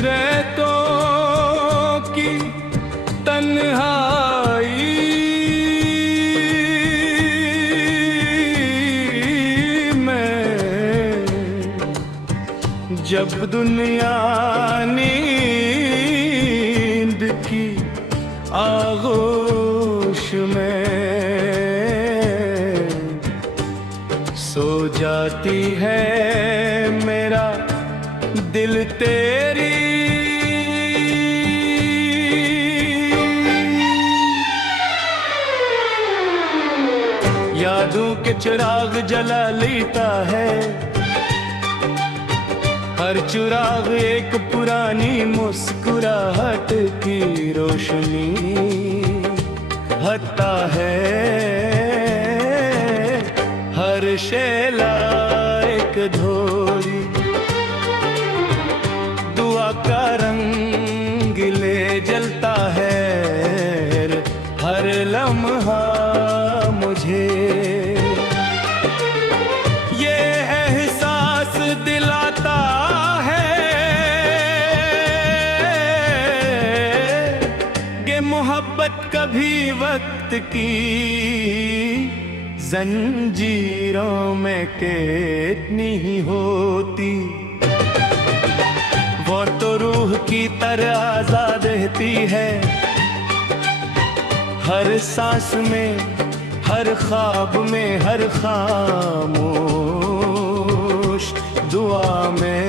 रेतों की तन्हाई में जब दुनिया नींद की आगोश में सो जाती है, मेरा दिल तेरी यादों के चिराग जला लेता है। हर चिराग एक पुरानी मुस्कुराहट की रोशनी भरता है। हर शेला एक धोरी दुआ का रंग ले जलता है। हर लम्हा मुझे ये एहसास दिलाता है कि मोहब्बत कभी वक्त की जंजीरों में कैद नहीं होती। वो तो रूह की तरह आजाद रहती है, हर सांस में, हर ख्वाब में, हर खामोश दुआ में।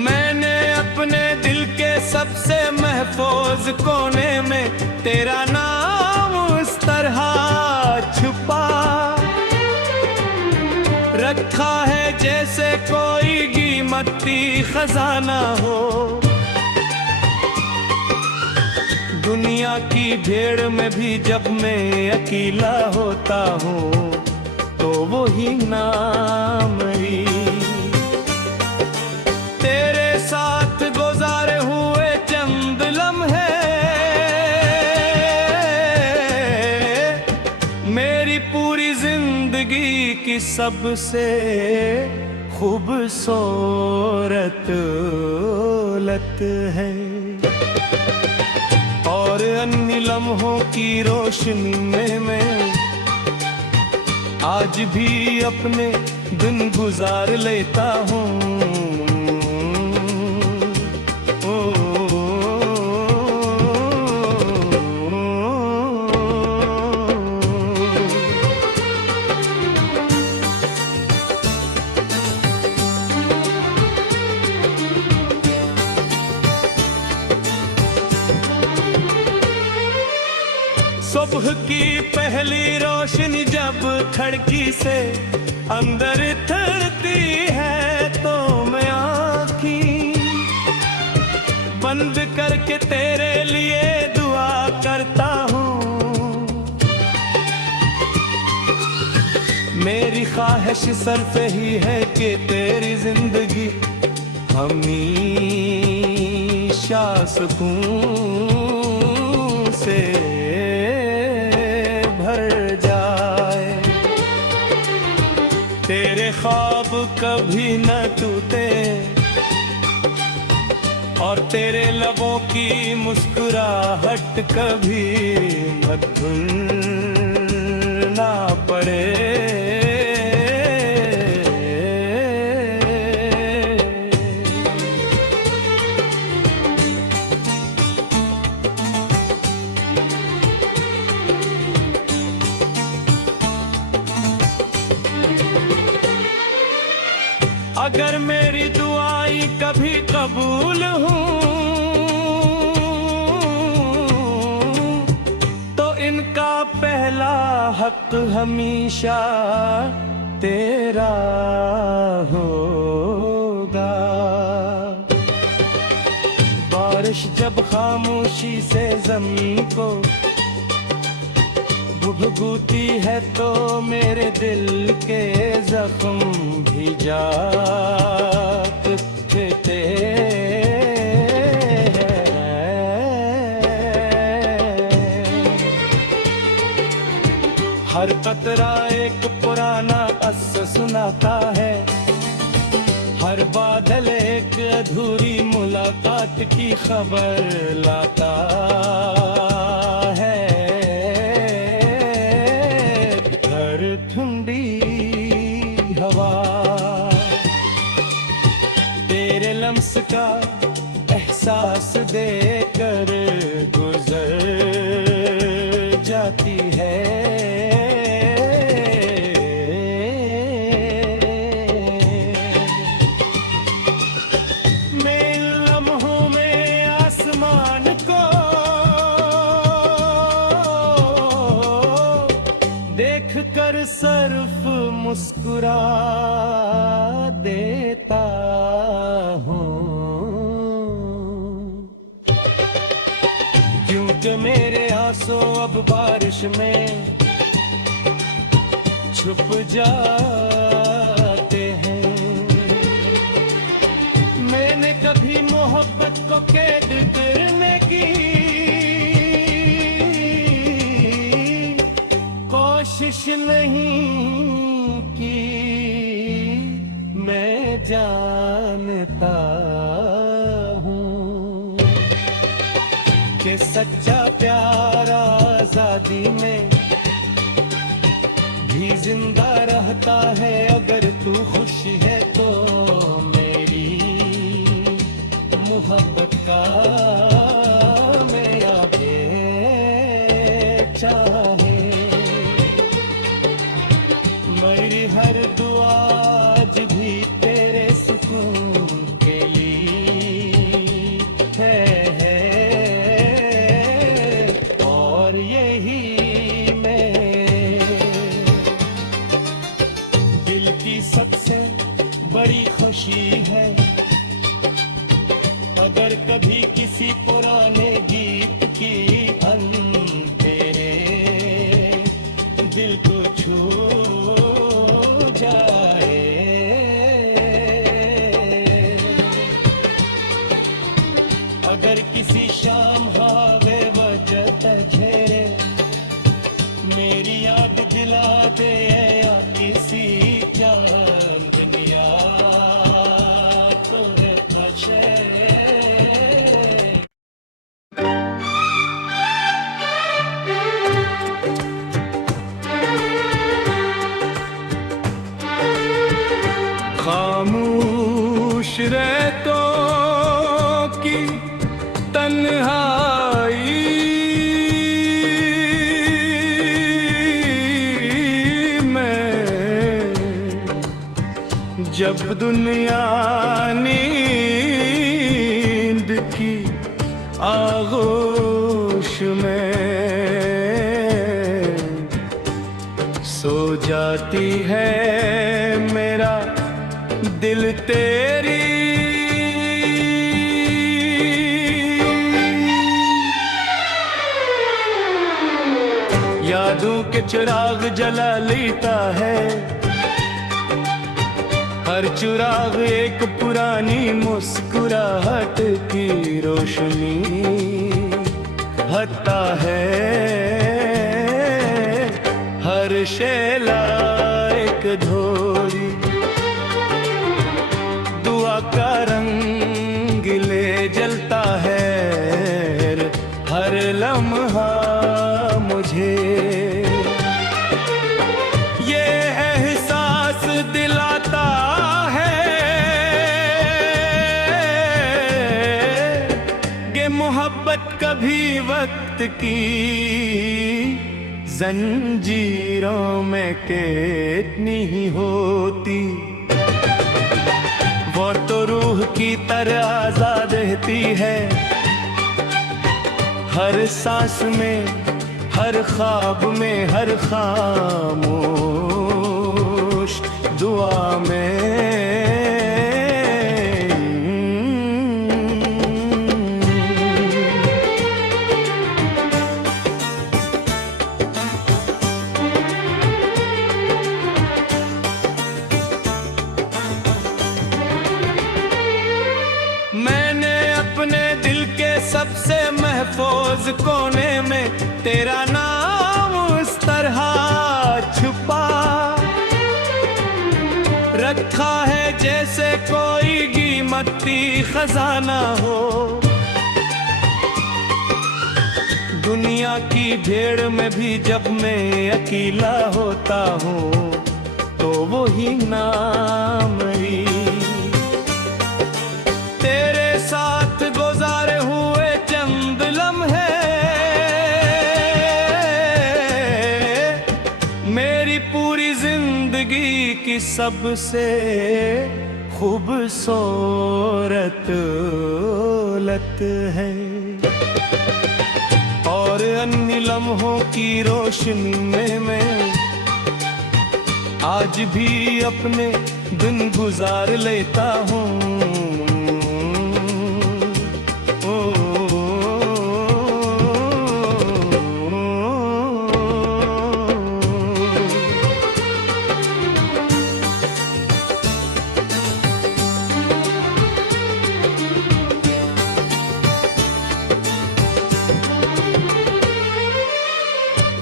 मैंने अपने दिल के सबसे महफूज कोने में तेरा नाम उस तरह छुपा रखा है जैसे कोई कीमती खजाना हो। दुनिया की भीड़ में भी जब मैं अकेला होता हूँ तो वो ही नाम ही तेरे साथ गुजारे हुए चंद लम्हे मेरी पूरी जिंदगी की सबसे खूबसूरत लत है। और अन्य लम्हों की रोशनी में मैं आज भी अपने दिन गुजार लेता हूँ। सुबह की पहली रोशनी जब खिड़की से अंदर उतरती है तो मैं आँखें बंद करके तेरे लिए दुआ करता हूँ। मेरी ख्वाहिश सिर्फ ही है कि तेरी जिंदगी हमेशा सुकून से तेरे ख्वाब कभी न टूटे और तेरे लबों की मुस्कुराहट कभी मत भूलना पड़े। अगर मेरी दुआएं कभी कबूल हों तो इनका पहला हक हमेशा तेरा होगा। बारिश जब खामोशी से जमीन को भभूति है तो मेरे दिल के जख्म भी जागते हर कतरा एक पुराना किस्सा सुनाता है, हर बादल एक अधूरी मुलाकात की खबर लाता है। हर ठंडी हवा तेरे लम्स का एहसास देकर गुजर जाती है। कर सर्फ मुस्कुरा देता हूँ, क्योंकि मेरे आंसू अब बारिश में छुप जाते हैं। मैंने कभी मोहब्बत को कैद करने की कोशिश नहीं की, मैं जानता हूँ कि सच्चा प्यार आजादी में भी जिंदा रहता है। अगर तू खुश है तो मेरी मोहब्बत का मेरा चाहे। मेरी हर दुआ आज भी तेरे सुकून के लिए है और यही मेरे दिल की सबसे बड़ी खुशी है। अगर कभी किसी पुराने गीत की अन तेरे दिल को छू जाए, अगर किसी शाम हावे वजह घेरे मेरी याद दिला दे, या किसी चांदनिया तो कशे। खामोश रहतों की तन्हाई में जब दुनिया नींद की आगोश में सो जाती है, मेरा दिल तेरी यादों के चिराग जला लेता है। हर चिराग एक पुरानी मुस्कुराहट की रोशनी भरता है। हर शेला एक धोरी दुआ का रंग ले जलता है। हर लम्हा मुझे ये एहसास दिलाता है कि मोहब्बत कभी वक्त की जंजीरों में कैद नहीं होती। वो तो रूह की तरह आजाद रहती है, हर सांस में, हर ख्वाब में, हर खामोश दुआ में। सबसे महफूज कोने में तेरा नाम उस तरह छुपा रखा है जैसे कोई कीमती खजाना हो। दुनिया की भीड़ में भी जब मैं अकेला होता हूँ तो वो ही नाम ही तेरे साथ गुजारे हुए चंद लम्हे मेरी पूरी जिंदगी की सबसे खूबसूरत लत है। और अन्य लम्हों की रोशनी में मैं आज भी अपने दिन गुजार लेता हूँ।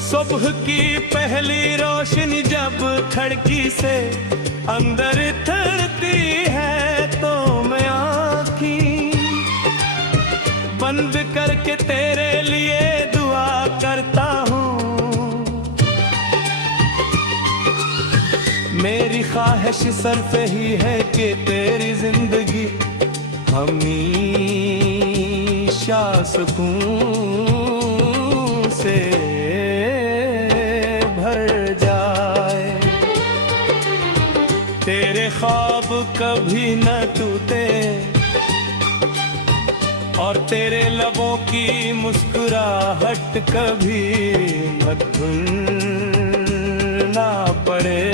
सुबह की पहली रोशनी जब खिड़की से अंदर उतरती है तो मैं आँखें बंद करके तेरे लिए दुआ करता हूँ। मेरी ख्वाहिश सिर्फ ही है कि तेरी जिंदगी हमेशा सुकून से तेरे ख्वाब कभी न टूटे और तेरे लबों की मुस्कुराहट कभी मत भूलना पड़े।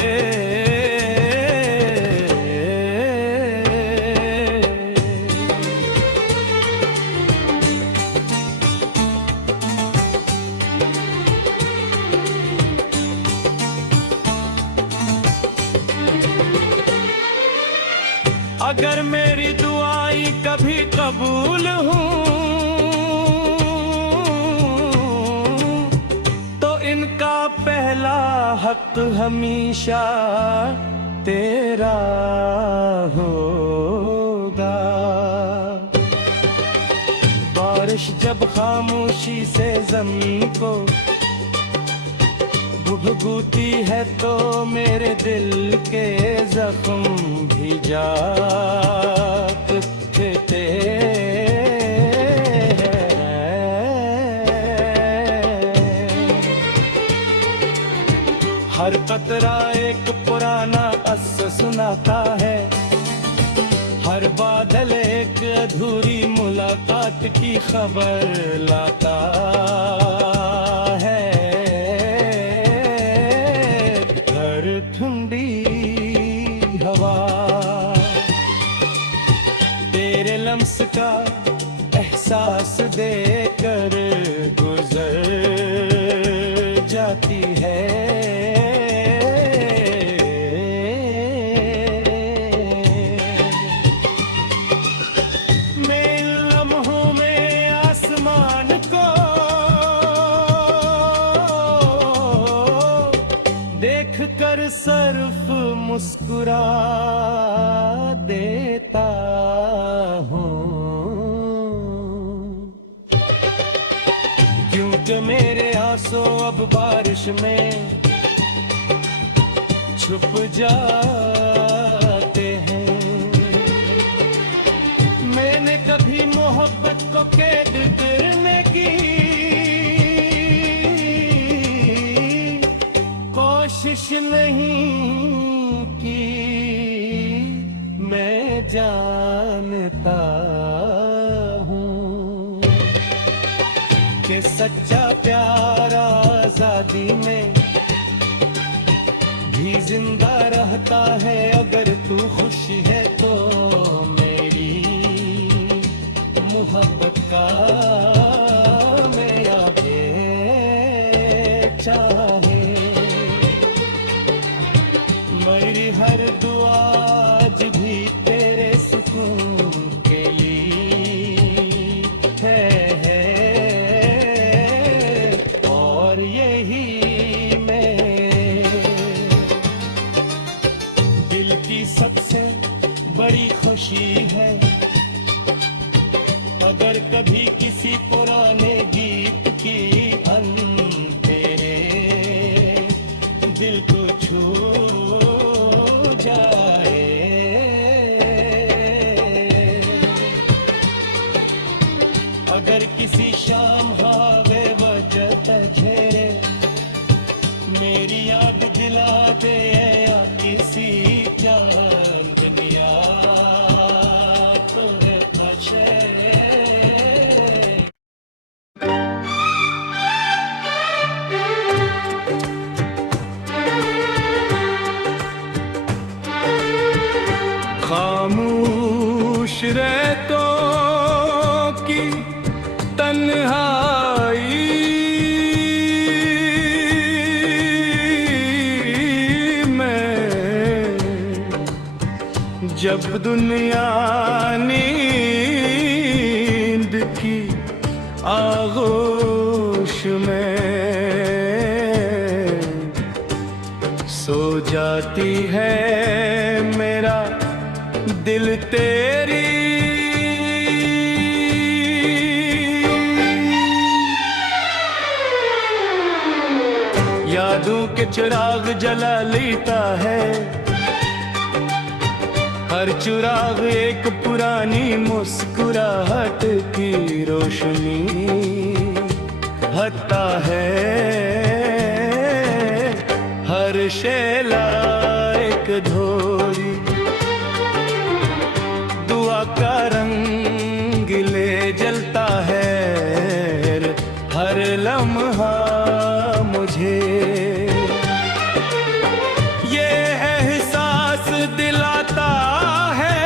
अगर मेरी दुआएं कभी कबूल हों तो इनका पहला हक हमेशा तेरा होगा। बारिश जब खामोशी से जमीन को भुगती है तो मेरे दिल के जख्म भी जागते हैं। हर कतरा एक पुराना अस्स सुनाता है, हर बादल एक अधूरी मुलाकात की खबर लाता है। ठंडी हवा तेरे लम्स का एहसास देकर गुजर जाती है। मैं इन लम्हों में आसमान को देख कर सिर्फ मुस्कुरा देता हूँ, क्योंकि मेरे आंसू अब बारिश में छुप जाते हैं। मैंने कभी मोहब्बत को कैद करने की कोशिश नहीं की, मैं जानता हूँ कि सच्चा प्यार आजादी में भी जिंदा रहता है। अगर तू खुश है तो मेरी मोहब्बत का मेरा चाहे। मेरी हर दुआ आज भी तेरे सुकून के लिए है। किसी पुराने गीत की तेरे दिल को छू जाए। अगर किसी शाम हावे वजह झेरे मेरी याद दिला दे, या किसी चांदनिया तो कशे। खामोश रहतों की तन्हाई में जब दुनिया नींद की आगोश में सो जाती है, मेरा दिल तेरी यादों के चिराग जला लेता है। हर चिराग एक पुरानी मुस्कुराहट की रोशनी हटता है। हर शेला एक धोरी दुआ का रंग ले जलता है। हर लम्हा मुझे ये एहसास दिलाता है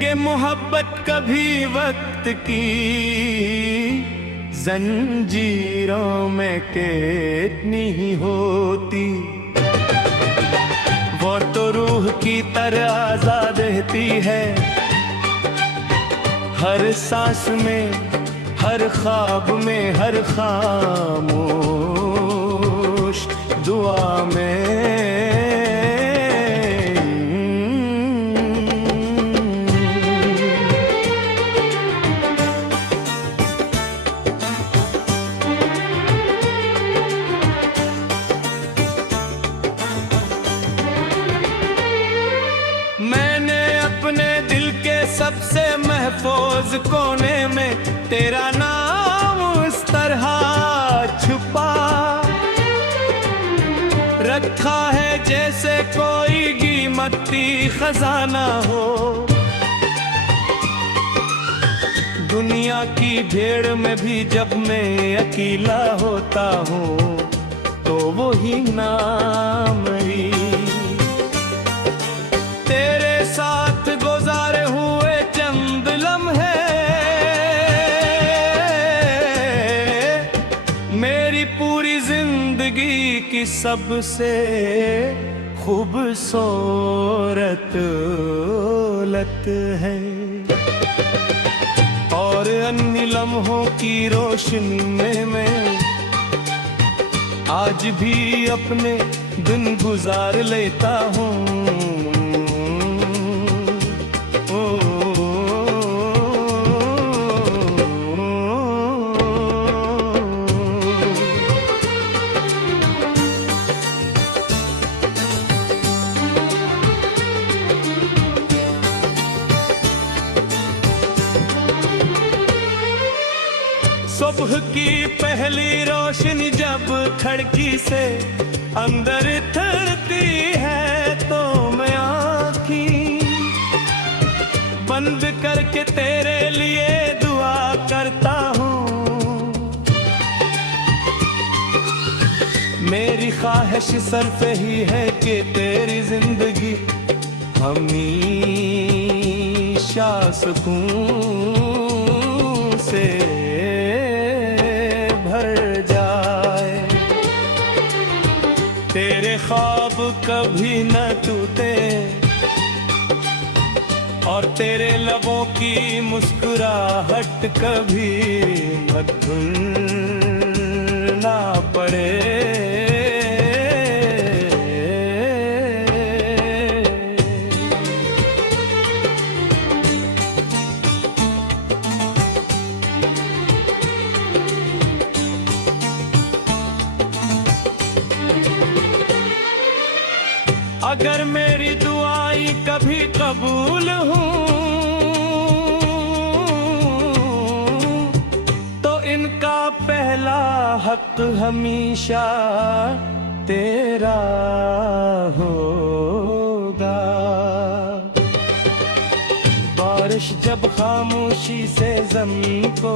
कि मोहब्बत कभी वक्त की जंजीरों में कैद नहीं होती। वो तो रूह की तरह आजाद रहती है, हर सांस में, हर ख्वाब में, हर खामोश दुआ में। मैंने अपने दिल के सबसे महफूज कोने में तेरा नाम उस तरह छुपा रखा है जैसे कोई कीमती खजाना हो। दुनिया की भीड़ में भी जब मैं अकेला होता हूँ तो वो ही नाम ही तेरे साथ गुजारे हुए चंद लम्हे मेरी पूरी जिंदगी की सबसे खूबसूरत लत है। और अन्य लम्हों की रोशनी में मैं आज भी अपने दिन गुजार लेता हूँ। सुबह की पहली रोशनी जब खिड़की से अंदर उतरती है तो मैं आँखें बंद करके तेरे लिए दुआ करता हूँ। मेरी ख्वाहिश सिर्फ ही है कि तेरी जिंदगी हमेशा सुकून से तेरे ख्वाब कभी न टूटे और तेरे लबों की मुस्कुराहट कभी न भूलना पड़े। अगर मेरी दुआई कभी कबूल हूँ तो इनका पहला हक हमेशा तेरा होगा। बारिश जब खामोशी से जमीन को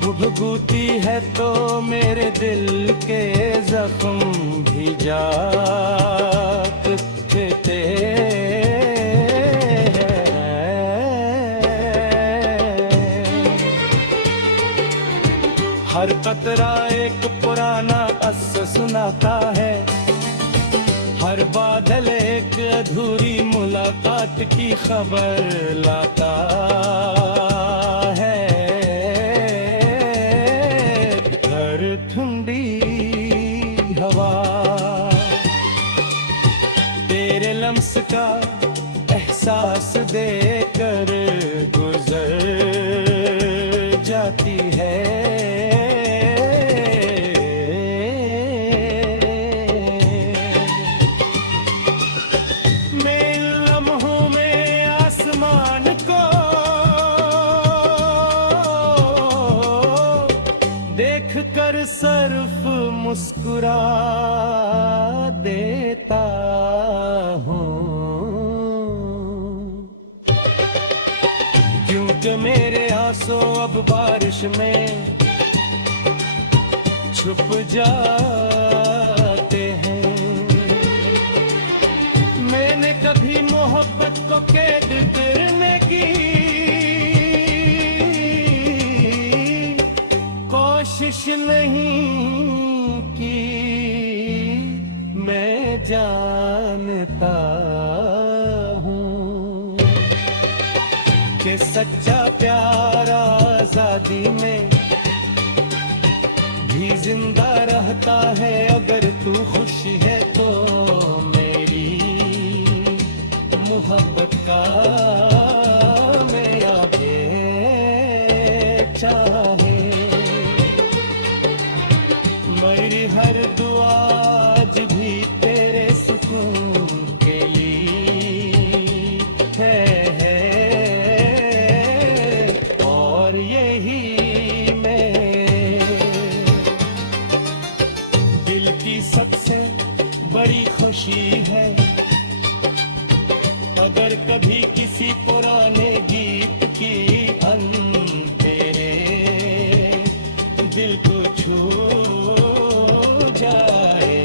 भुभूती है तो मेरे दिल के जख्म भी जागते हैं। हर कतरा एक पुराना किस्सा सुनाता है, हर बादल एक अधूरी मुलाकात की खबर लाता है। हर ठंडी हवा तेरे लम्स का एहसास देकर गुजर जाती है। कर सर्फ मुस्कुरा देता हूँ, क्योंकि मेरे आंसू अब बारिश में छुप जाते हैं। मैंने कभी मोहब्बत को कैद करने की कोशिश नहीं की, मैं जानता हूँ कि सच्चा प्यार आजादी में भी जिंदा रहता है। अगर तू खुश है तो मेरी मोहब्बत का मेरा चाहे। मेरी हर दुआ आज भी तेरे सुकून के लिए है और यही मेरे दिल की सबसे बड़ी खुशी है। अगर कभी किसी पुराने गीत की अन तेरे दिल को छू जाए,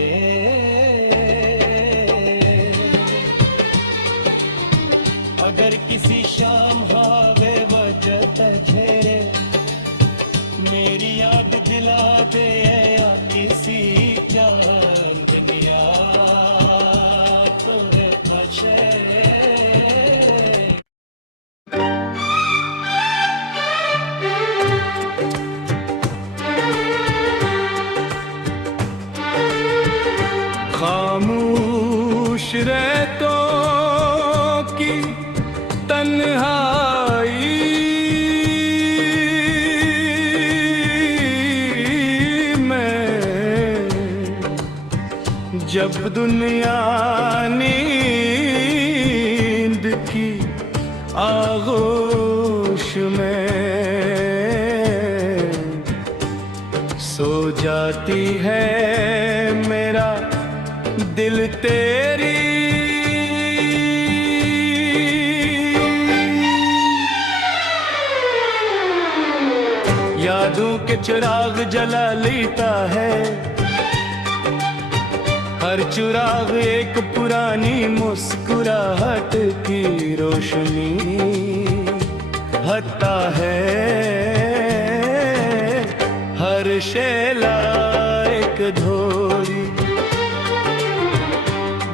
अगर किसी शाम हावे वजह तझेरे मेरी याद दिला दे या किसी चांदनिया तो कशे। खामोश रहतों की तन्हाई में जब दुनिया नींद की आगोश में सो जाती है, मेरा दिल तेरी यादों के चिराग जला लेता है। हर चिराग एक पुरानी मुस्कुराहट की रोशनी हटता है। हर शेला एक धोरी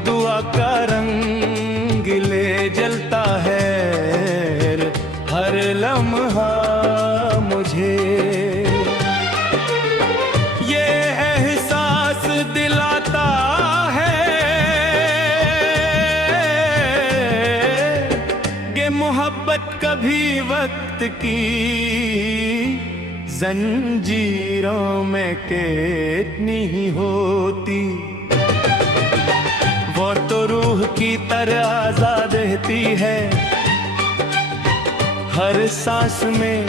दुआ का रंग ले जलता है। हर लम्हा मुझे ये एहसास दिलाता है कि मोहब्बत कभी वक्त की जंजीरों में कैद नहीं होती। वो तो रूह की तरह आजाद रहती है, हर सांस में,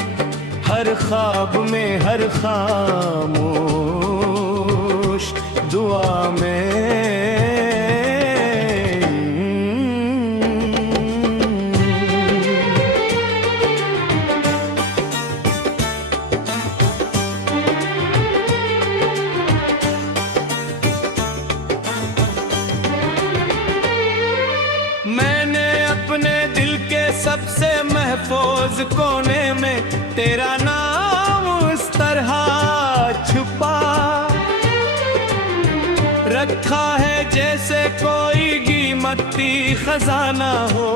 हर ख्वाब में, हर खामोश दुआ में। मैंने अपने दिल के सबसे महफूज कोने में तेरा नाम उस तरह छुपा रखा है जैसे कोई कीमती खजाना हो।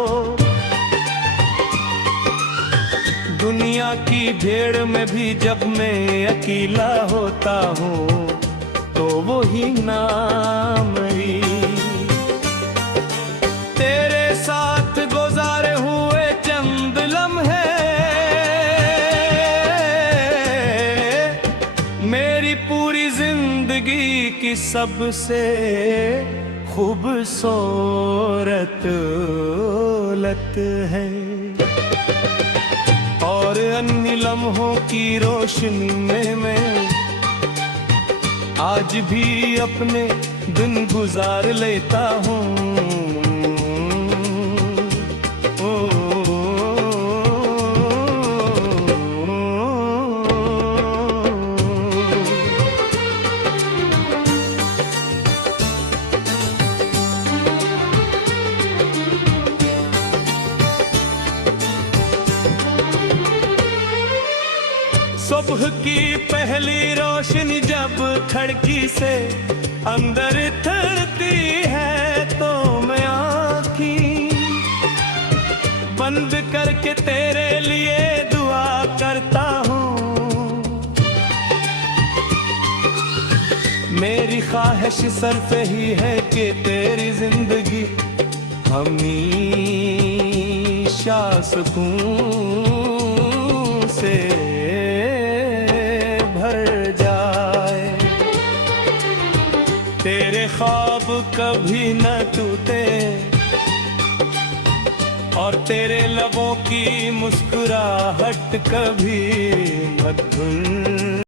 दुनिया की भीड़ में भी जब मैं अकेला होता हूँ तो वो ही नाम ही तेरे साथ गुजारे हुए चंद लम्हे मेरी पूरी जिंदगी की सबसे खूबसूरत लत है। और अन्य लम्हों की रोशनी में मैं आज भी अपने दिन गुजार लेता हूँ। सुबह की पहली रोशनी जब खिड़की से अंदर थड़ती है तो मैं आँखें बंद करके तेरे लिए दुआ करता हूँ। मेरी ख्वाहिश सिर्फ ही है कि तेरी जिंदगी हमेशा सुकून से तेरे ख्वाब कभी न टूटे और तेरे लबों की मुस्कुराहट कभी मत भूल।